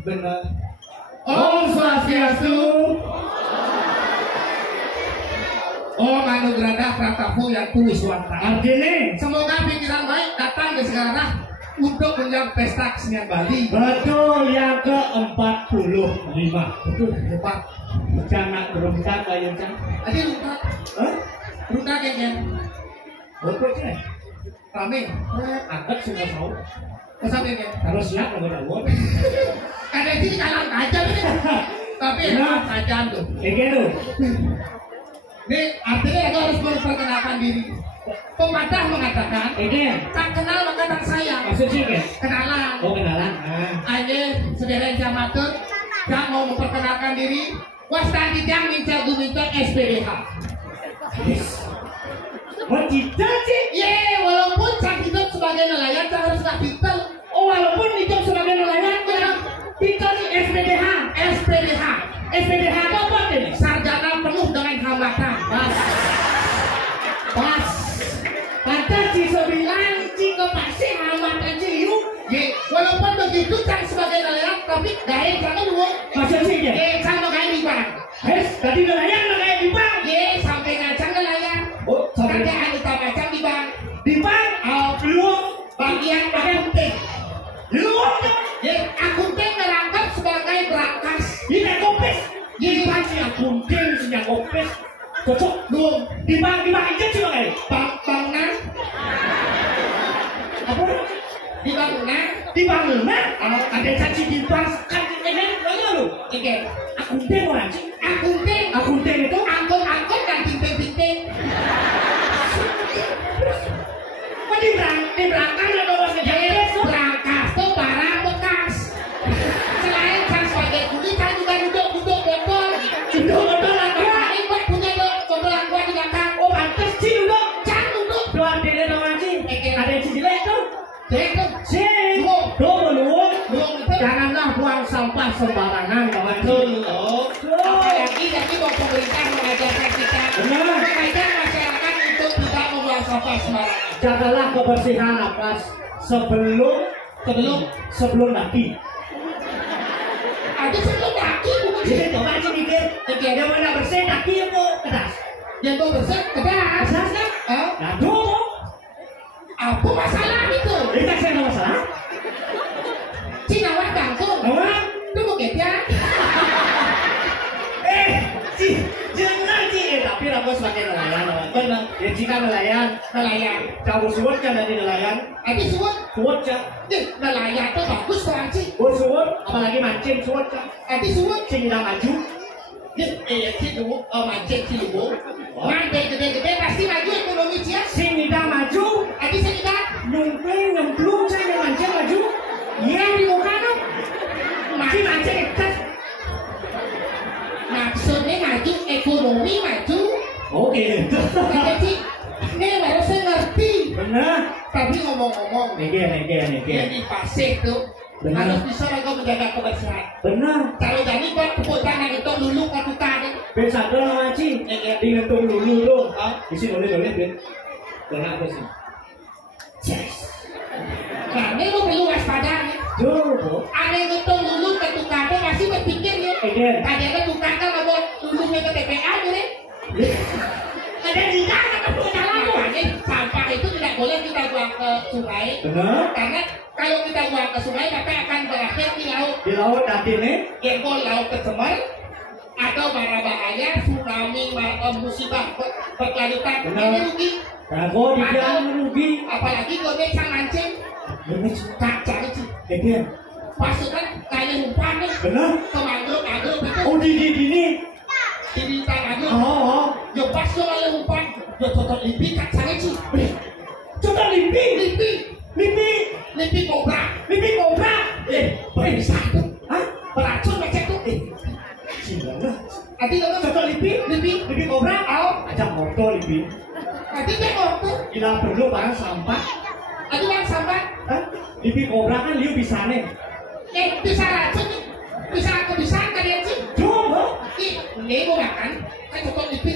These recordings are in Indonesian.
Benar. Om Swastiastu. Om Anugerah Pratapu yang tulus wanta. Artinya semoga pikiran baik datang ke segala untuk menjadi pesta kesenian Bali. Betul, yang ke-45. Betul, lupa. Jangan berumkat kayak cang. Adi lupa. Lupa kayaknya. Betul sih. Kami angkat semua tahu. Kesamanya kalau siap nggak ada uang. Karena ini kalang aja nih. Tapi enak aja tuh. Begitu. Nih artinya aku harus memperkenalkan diri. Pepatah mengatakan, tak kenal maka tak sayang. Maksudnya kenalan. Oh kenalan. Ayo saudara jamatur, tak mau memperkenalkan diri. Wastadi jam minta minta SPDH. Oh tidak sih? Ye, walaupun Cak Hidup sebagai nelayan, Cak harus nggak pintar. Oh, walaupun Hidup sebagai nelayan, pintar nih SPDH. SPDH. SPDH itu apa nih? Sarjana penuh dengan hambatan. Pas. Pas. Pantas Ciso bilang, Ciko pasti hambatan Ciu. Ye, walaupun begitu Cak sebagai nelayan, tapi gaya Caknya dulu. Maksudnya sih ya? Ye, Cak mau gaya di bank. Tadi nelayan mau gaya di bank. Ye, sampai ngacang nelayan. Oh, sampai kita macam di bank. Di bank, belum bagian akunting. Belum, ya akunting merangkap sebagai berangkas. Ini kopis. Ini pasti akunting punya kopis. Cocok belum? Di bank aja sih bang. Bank apa? Di bank mana? Ada caci di bank kan ini lalu. Oke, akunting orang sih. Akunting itu angkut dan pinting. Di belakang ada wasnya berangkas tuh barang bekas. Selain kan sebagai kulit kan juga duduk botol lain buat punya botolan gua di belakang. Oh pantes sih duduk doang dede doang sih. Ada yang jelek tuh janganlah buang sampah sembarangan kawan tuh. Apalagi jadi mau pemerintah mengajarkan kita mengajar masyarakat untuk tidak membuang sampah sembarangan. Jagalah kebersihan nafas sebelum mati. Ada sebelum mati bukan sih? Coba aja mikir. Yang mana bersih kaki yang mau kedas. Yang mau bersih kedas. Aduh. Apa masalah itu? Kita saya ada masalah. Cina wah bangku. Lu mau ya? Jangan sih. Tapi aku sebagai nelayan. Benar. Ya jika nelayan. Cabut suwut kan dari nelayan. Tapi suwut Suwet cak. Nelayan tuh bagus tuh anjing. Oh suwet, apalagi mancing suwet cak. Nanti suwet. Cing udah maju. Cilu, mancing cilu. Nanti gede-gede pasti maju ekonomi dia. Sing udah maju. Nanti saya kita Nyemplung saya mancing maju. Iya di muka dong. Masih mancing ikat. maksudnya maju ekonomi maju. Oke. Jadi ini baru saya ngerti. Benar. Tapi ngomong-ngomong, Nege. ini pasir tuh Benar. harus bisa kau menjaga kebersihan. Benar. Kalau jadi kok tepuk tangan itu dulu kau tukang. Bisa dong mancing. Di ngentung dulu dong. Di sini boleh Ben. Benar apa sih? Yes. Nah, ini lu perlu waspada nih. Jauh. Ada yang ngetung dulu ke tukangnya masih berpikir ya. Ada yang tukang kan mau dulunya ke TPA gitu. Ada di sana kan punya lalu. Ini sampah itu tidak boleh kita buang ke sungai. Benar. Karena kalau kita buang ke sungai maka akan berakhir di laut. Di laut nanti nih. Gerbol laut tercemar atau bahaya tsunami musibah berkelanjutan. Ini rugi. Rago di jalan rugi. Apalagi kalau dia mancing. Kaca itu. Pasukan kayak umpan nih. Benar. Ke mangrove itu. Oh di ini. Di bintang mangrove. Oh. Yo pas yo kayak umpan. Yo cocok limpi kaca itu. Coba limpi. Limpi kobra. Bisa tuh. Hah? Beracun macam itu. Siapa? Nanti kalau Coba limpi kobra. Ajak motor limpi. nanti dia waktu. Bila perlu barang sampah. Nanti yang sampai. Limpi kobra kan liu bisa nih. Bisa racun nih. Bisa kebiasaan kalian sih. Coba. Ini mau makan. Kan cocok limpi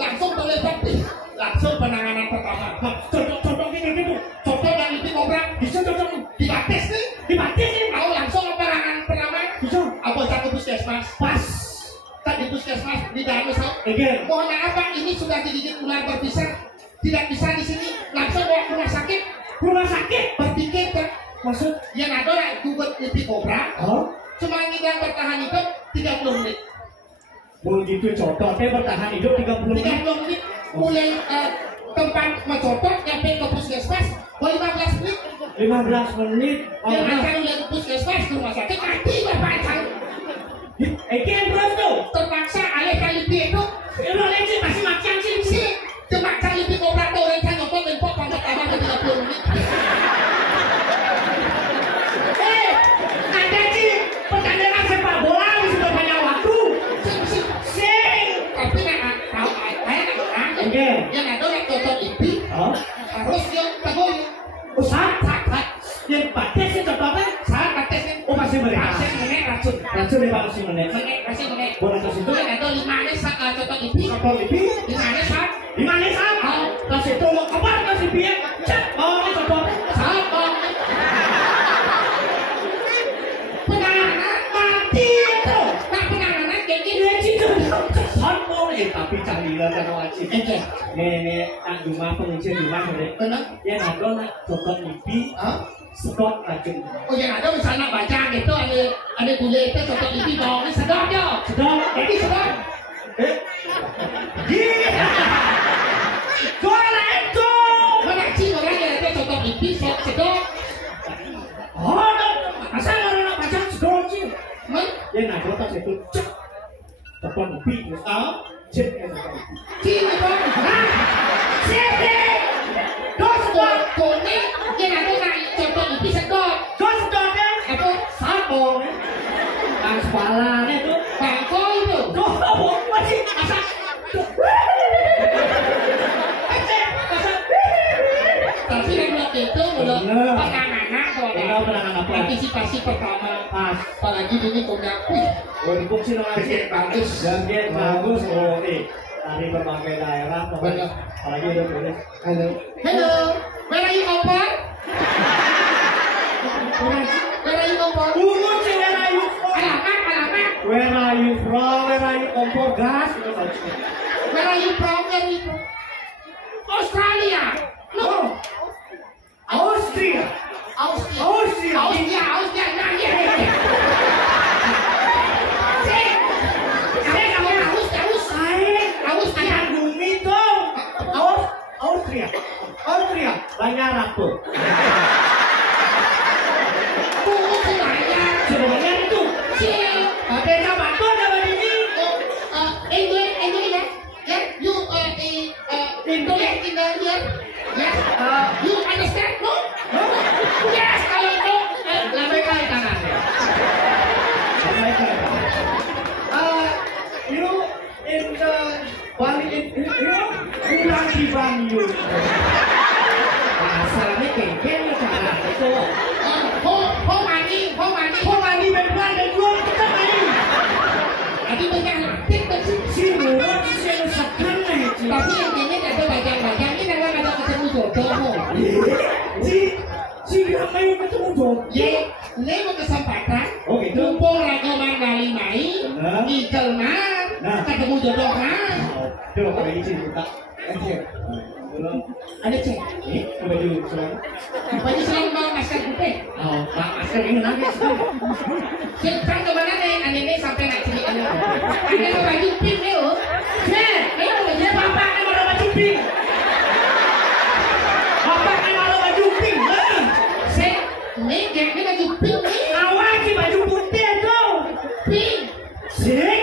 langsung boleh tapi langsung penanganan pertama. Cocok gitu. Cocok dan limpi kobra. Bisa cocok dibatis nih. Mau langsung penanganan pertama. Bisa. Apa satu puskesmas? Pas. Tak di puskesmas di dalam misal. Mohon maaf Pak, ini sudah digigit ular berbisa. Tidak bisa di sini. Langsung bawa ke rumah sakit. Berpikir Pak. Maksud? Yang ada lah gugut limpi kobra. Cuma ngidang bertahan hidup 30 menit. Begitu cocoknya bertahan hidup 30 menit. 30 menit mulai tempat mencotot nyampe ke puskesmas 15 menit. 15 menit. Yang akan mulai ke puskesmas ke rumah sakit mati Bapak Acang. Terus tuh. Terpaksa ayah kali itu. Lu lecet masih makan sih. Cuma kali limpi kobra tuh orang saya nyopot lempok pangkat abang ke 30 menit. Ada sih pertandingan sepak bola sudah banyak waktu. Sing. Tapi nak tahu ayah nak orang. Yang ada nak cocok limpi. Harus yang tegoy. Saat yang pakai sih cepatnya. Saat katesnya. Oh masih mereka. Masih menek racun. Racun di bawah sih menek. Masih menek. Bola terus itu. Yang ada 5 menit cocok limpi. Cocok limpi. 5 menit saat. 5 menit saat. Kasih itu mau kabar kasih biar. Cek. Ini cocok. Saat bang. Penanganan mati itu. Nah penanganan kayak gini. Tapi carilah kan wajib. Nih, rumah pengungsian rumah boleh. Yang ada nak cocok limpi. Sedot racun. Oh yang ada misalnya baca gitu ada gula itu cocok limpi bawang ini sedot ya. Jadi sedot. Gila. Gola itu. Mana sih orang yang ada cocok limpi sedot. Asal orang baca sedot sih. Yang ada tas itu cek. Cocok limpi. Cek. Sini bang. Sini. Dos kuning yang ada nak cocok limpi sedot. Sedotnya Apa? sabong. Kepala itu. Bangko itu. Masih asal. Tapi yang bilang itu udah penanganan soalnya. Antisipasi pertama. Apalagi ini punya Untuk sih bagus. Jangan bagus. Dari berbagai daerah. Apalagi udah boleh. Hello, where are you open? Where are you open? Tunggu sih, where are you from? Alamat. Where are you from? Where are you kompor gas? Where are you from? Australia. No. Austria. Nah, ya. Austria. Banyak rapuh. You in the Bali in pulang di Bali. Asalnya kengkeng ya cara itu. Homani beneran kita main. Jadi banyak aktif bersih. Si murah si sekan nih. Tapi yang ini ada bajang-bajang ini namanya ada ketemu jodoh. Si main ketemu jodoh. Ye, ini mau kesempatan. Oh gitu. Mumpung rekaman kali main, Igel ketemu jodoh kan. Tuh, kalau izin kita. Ada cek. Baju selang. Baju selang bawa masker kuping. Oh, Pak, masker ini nanti. Cek kemana nih? Aneh sampai nggak cerita. Aneh mau baju pink nih, oh. Cek, ini mau baju bapak nih mau baju pink. Bapak nih mau baju pink. Cek, ini baju pink nih. Awal sih baju putih tuh. Pink. Cek,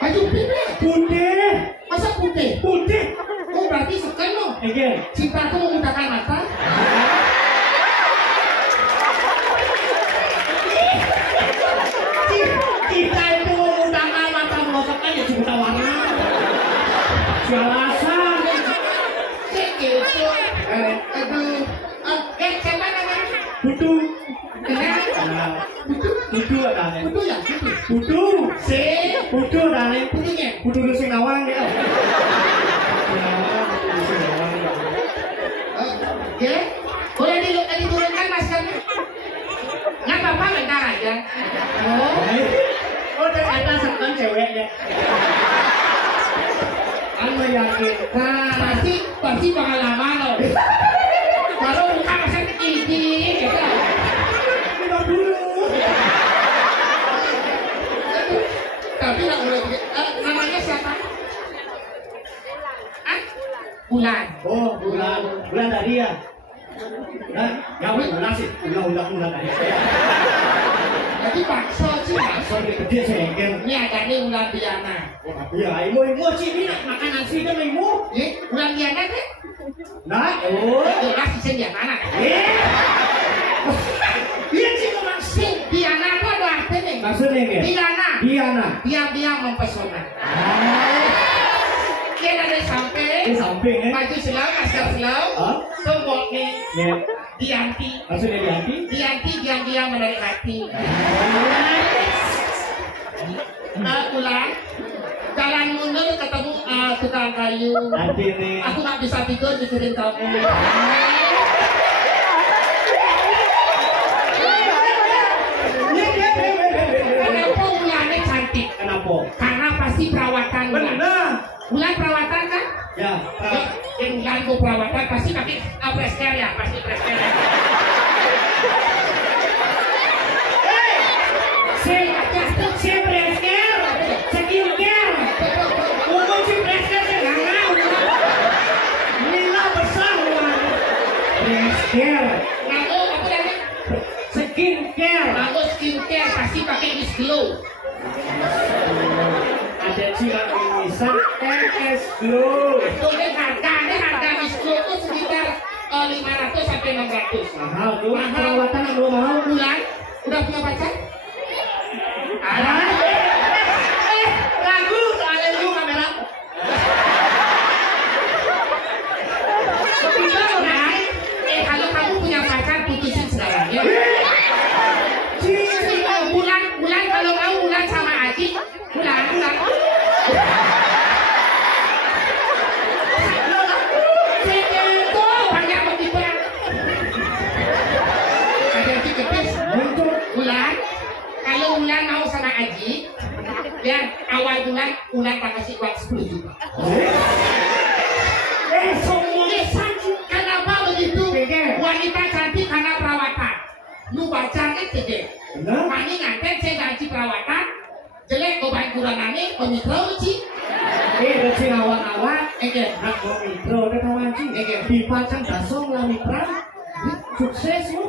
Baju pink nih. putih. Masa putih? Putih. Oh berarti sekan loh. Again. Cintaku menggunakan mata. Kita itu menggunakan mata melosokkan ya cuma warna. Sialasan. Cek gitu. Aduh. Siapa namanya? Budu. Kenal? Budu adanya. Budu ya? Budu. Budu adanya. Budunya? Budu Rusing Nawang ya. Ya, boleh diturunkan maskernya? Nggak apa-apa, bentar aja. Oh, ternyata sekan ceweknya. Anu yakin. Nah, pasti bakal lama loh. Baru buka masker ini, gitu. Tidak dulu. Tapi nggak boleh. Namanya siapa? Bulan. Oh, bulan tadi ya. Nah, ya bulan sih. Ulang tadi. Jadi bakso sih. Bakso gede sengkel. Ini ada nih Ulan Diana. Ya, ibu sih ini makan nasi kan ibu. Ulan Diana kan? Nah, oh. Nasi sing Diana. Iya sih memang Sing Diana itu ada artinya. maksudnya ya? Diana. Diam-diam mempesona. Dia dari Di samping ya. baju selau, masker selau, temboknya Ya. Dianti. Maksudnya Dianti? Dianti diam-diam menarik hati. Ulan, jalan mundur ketemu tukang kayu. Nanti nih. Aku nggak bisa tidur mikirin kamu. Kenapa Ulannya cantik? Kenapa? Karena pasti perawatan. Benar. Ulan perawatan kan? Ya. Yang ganggu perawatan pasti pakai press care ya, pasti press care. Si press care, skill care. Umum si press care saya nggak tahu. Nilai besar Ulan. Press care. Lalu apa namanya? Skin care. Lalu skincare pasti pakai Miss Glow. Ada cila tulisan MS Glow. Kemudian harga Miss Glow itu sekitar 500 sampai 600. Mahal tuh. Perawatan yang belum mahal. Bulan udah punya pacar? Lagu soalnya lu kamera. Kalau kamu punya pacar putusin sekarang ya. Bulan kalau mau Bulan sama Aji. Bulan. Itu banyak begitu. Ada dikepis. Bulan. Kalau Bulan mau sama Aji, ya awal bulan tak kasih uang 10 juta. Kenapa begitu? Wanita cantik karena perawatan. Lu baca kan gede. Kami nganten saya gaji perawatan. Jelek kau baik kurangannya, kau mikro uci. Reci awak-awak, nak mau mikro, ada kawan sih. Dipacang dasong lah mitra, sukses lu.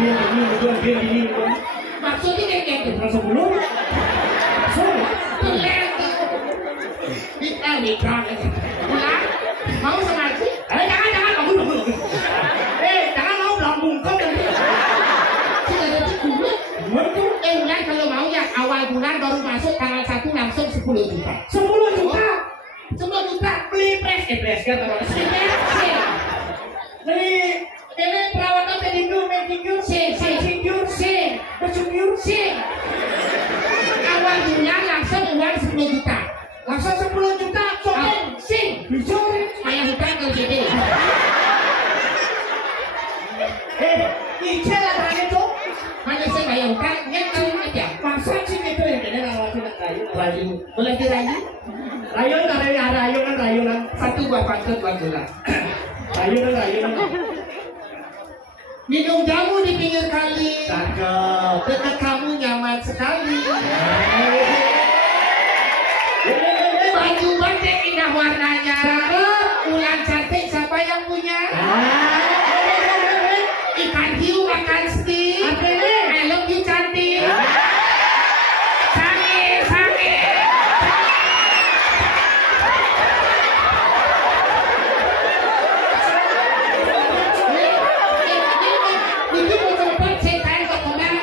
Dia ini. Maksudnya kayak gitu. Langsung belum. Mitra. Bulan, mau sama Aji? Jangan, kamu. Jangan mau belambung kau nanti. Sudah ada tidur. Bulan kalau mau ya awal bulan baru masuk tanggal 1 langsung 10 juta. 10 juta. 10 juta Beli press kan beli ini perawatan pedicure, manicure, manicure, sih. Awal bulan langsung uang 10 juta. langsung 10 juta. Shopping, Sing, kayak hutang ke gede. icel lah Cok. Hanya saya bayar hutang, tahu aja. Masa sih gitu ya, kayaknya ngawasin rayu. Boleh dirayu? Rayunan. Satu buah pantun buat gula. Rayunan. Minum jamu di pinggir kali. Cakep. Dekat kamu nyaman sekali. Baju batik indah warnanya. Ulang cantik siapa yang punya? Ikan hiu makan steak. I love you cantik. Sange. Ini mau tempat saya tanya ke teman.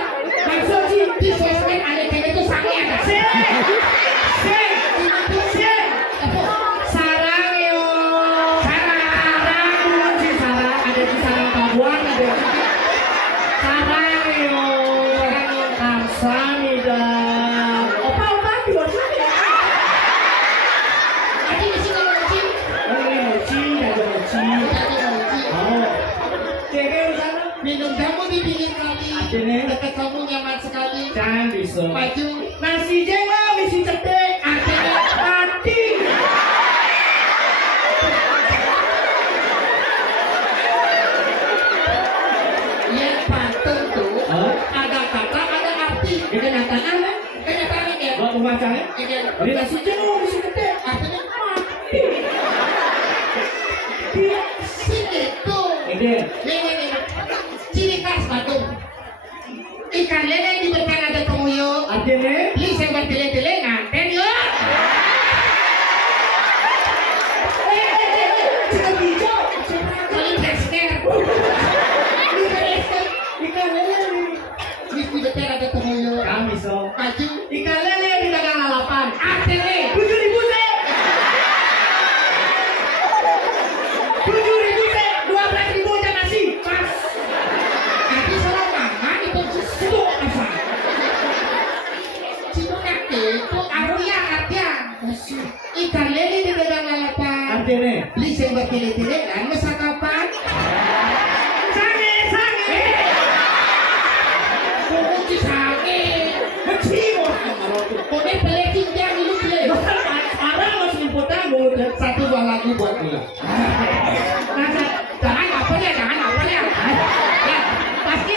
Maksud sih di sosmed ada cewek itu sange ada. Sarang yo. Sarang bukan sih sarang. Ada di sarang Pabuan ada. Sarang yo. Karsani dah. Opa di WhatsApp ya. Ada di sini mochi. Ini mochi. Oh. Cewek sana. Minum jamu di pinggir kali. Akhirnya. Dekat kamu nyaman sekali. Jangan bisa. Baju Nasi jengol, misi cetek. akhirnya Mati. yang pantun tuh ada kata ada arti. Kenyataan kan? Kenyataan ya. Buat pembacanya. Beli nasi jengol, misi cetek. Artinya Mati. sini tuh. Ini. Ini. Ciri khas Bandung. Ikan lele diberikan ada penguyo. Akhirnya. Beli saya buat tele-tele nganten yuk. Cika hijau. Kali presker. Ikan lele. Diberikan ada penguyo. Kami so. Baju Ikan lele di dagang lalapan. artinya 7.000 teh. 7.000 teh. 12.000 aja nasi. Pas. nanti salah mama itu Itu apa? Cino kake itu artinya ikan lele di dagang lalapan. Artinya. Beli saya buat tele-tele kan masa kapan? Sange. Kunci sange. Kecil. Kode peleking dia dulu beli. Sekarang masih liputan. Satu buah lagu buat gula. Jangan apa ya. Ya, pasti.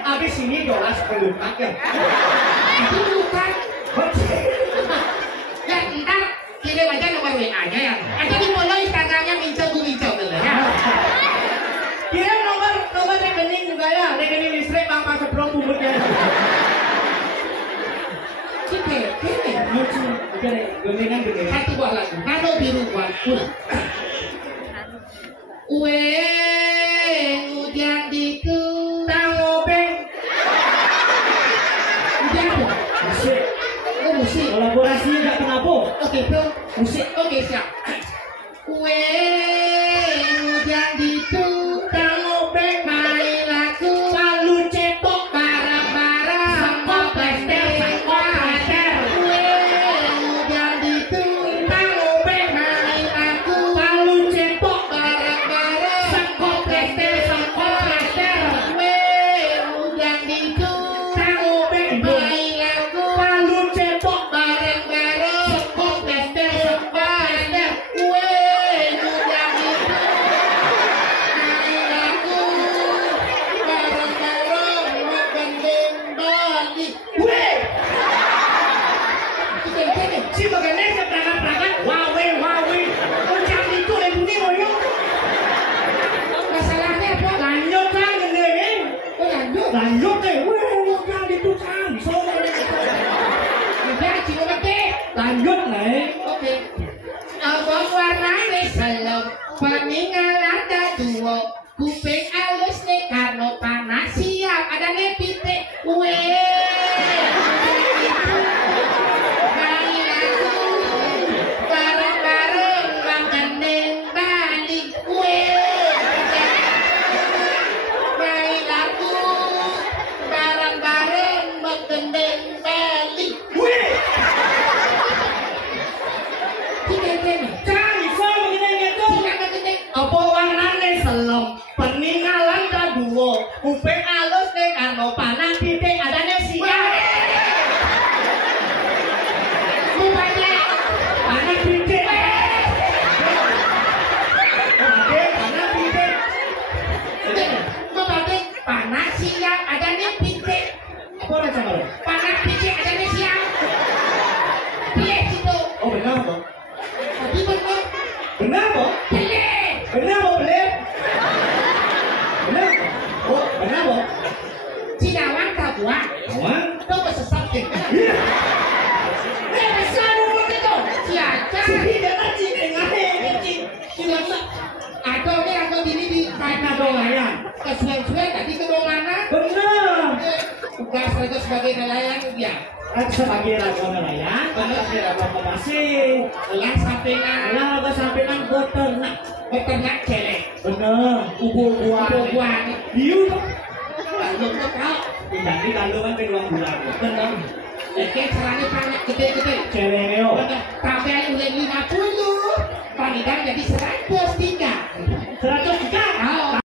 Abis ini dolar 10 ya. Itu bukan. Ya ntar kirim aja nomor WA-nya ya. Atau di follow Instagramnya Mincau dulu ya. Kirim nomor rekening juga ya. Rekening listrik Bapak Setrum bubutnya. Oke. Lucu. Oke deh, gedengan. Satu buah lagu. Kado biru buat gula. Hujan itu Tangobeng. hujan tuh. Musik. Oh musik. Kolaborasinya nggak kenapa. Oke bro. Musik. Oke siap. Hujan itu Tangobeng. main lagu Palu cetok. barang-barang Sangkop plaster. Hujan itu Tangobeng. main lagu Palu cetok. barang-barang Sangkop plaster. hujan itu Tangobeng. main lagu Palu cetok. barang-barang Sangkop plaster. hujan itu main lagu barang-barang makan balik. Weh. Kita ini Si bagannya seperangkat-perangkat. Wawe. Ucap itu bunyi moyo. masalahnya apa? Lanjut kan gedein. Oh lanjut. Lanjut deh. Weh, ucap itu kan. Udah cuma nanti. Lanjut nih. Oke. Abang warnane selem, peninggalan ada dua. Kuping alus nih karena panas siap ada nepite. Hujan itu dasar itu sebagai nelayan ya. Sebagai raga nelayan, sebagai raga pemasih, Lah sampingan, raga sampingan beternak. beternak celek, Bener, ubu-ubuan. buah-buahan. Hiu tuh. Lalu kok kau Tidak di kandungan peluang bulan. bener. Oke, serangnya banyak gede-gede. Cereo. Bener. Tapi yang udah